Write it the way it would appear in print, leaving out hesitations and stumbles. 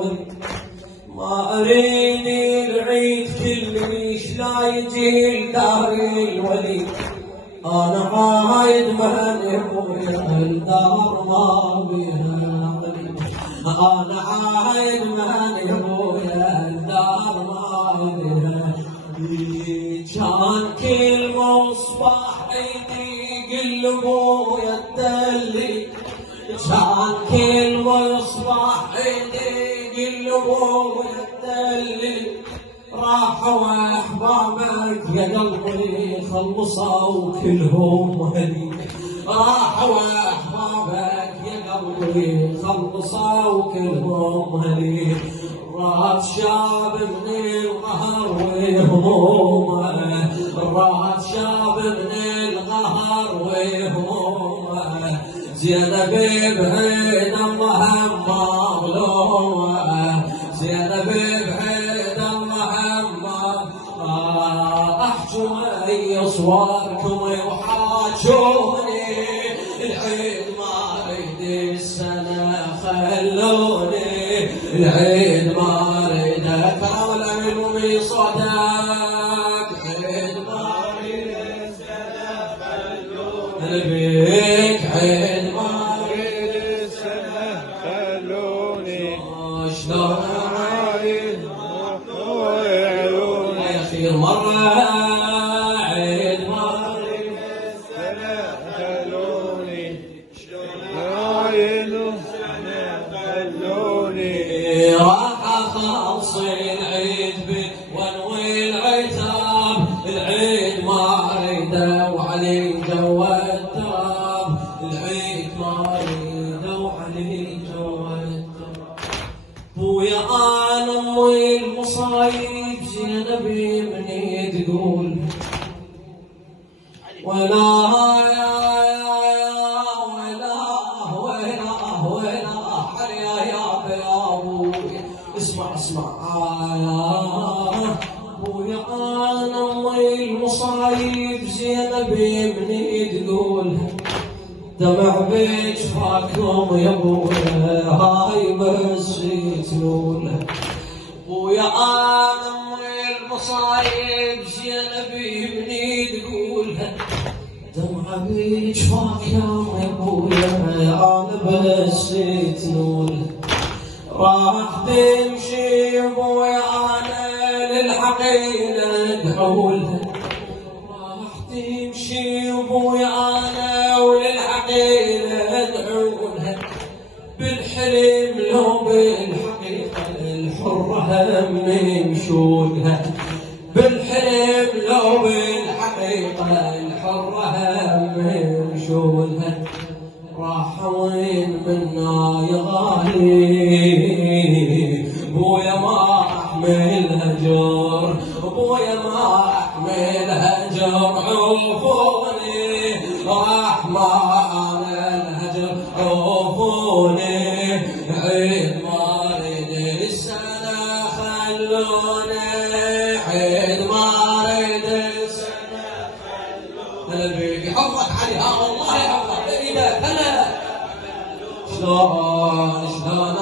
الولد ما أريد العيد كلش لا يجي دار الولي أنا عايد مهني أبويا الدار ما بيها ولي أنا عايد مهني أبويا الدار ما بيها كان كل مصباح عيدي قل أبويا الدلي كان كل مصباح عيدي قل أبويا الدلي راحوا أحبابك يا قلبي خلصوا كلهم هني راحوا أحبابك يا قلبي خلصوا كلهم هني راس شاب من القهر وهمومه راس شاب من القهر وهمومه زينب بعيد الله مظلومه زينب بعيد الله احجوا اي صوركم وحاجوني العيد ما اريد السنه خلوني العيد ما اريد كرم الامين صدق عيد ما اريد السنه خلوني بيك عيد ما اريد السنه خلوني شلون عايد يا خير مره عيد ما اريد السنه خلوني شلون عايد السنه خلوني راح اخلص العيد وانوي العتاب العيد ما اريده وعلي جو التراب العيد ما اريده وعلي جو التراب بويا انا امي المصايب زينبي مني تقول ولا اسمع بويا انا امي المصايب زينبي مني تقول دمع بجفاكم يا بويا هاي بس تنول بويا انا امي المصايب زينبي مني تقول دمع بجفاكم يا بويا انا بس تنول راح تمشي ابويا انا للحقيقة ادعولها راح تمشي ابويا انا وللحقيقة ادعولها بالحلم لو بالحقيقة الحرة هم يمشونها بالحلم لو بالحقيقة الحرة هم يمشونها راح وين منا يا غالي بويا ما احمل هجر بويا ما احمل هجر عوفوني راح ما انا الهجر عوفوني عيد ما اريد السنه خلوني عيد ما اريد السنه خلوني هلا بيك يحفظك عليها والله يحفظك اذا هلا شلون